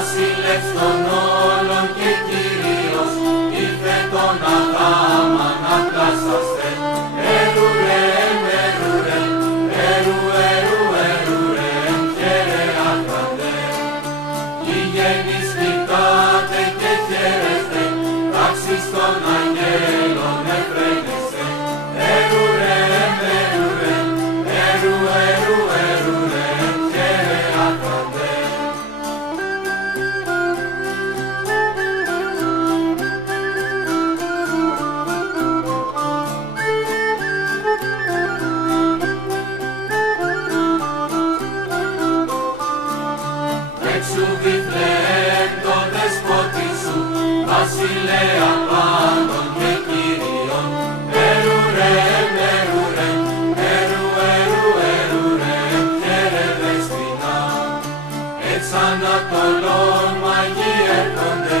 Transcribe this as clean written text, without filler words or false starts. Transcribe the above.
Βασίλευς των όλων και Κύριος, ήρθε τον Αδάμα να πλάσαστε. Ερουρέμ, ερουρέμ, ερου, ερου, ερουρέμ, χαίρε άκραντε. Οι γέννης νυχτάτε και χαίρεστε, τάξεις των αγγέλων εφραίνεστε. Ερουρέμ, ερουρέμ, ερου, ερου, ερουρέμ, χαίρε άκραντε. Έξου Βιθλεέμ το δεσπότη σου, βασιλέα πάντων και Κύριον. Ερουρέμ, ερουρέμ, ερου, ερου, ερουρέμ, χαίρε δεσποινά. Εξ Ανατολών μαγείοι έρχονται,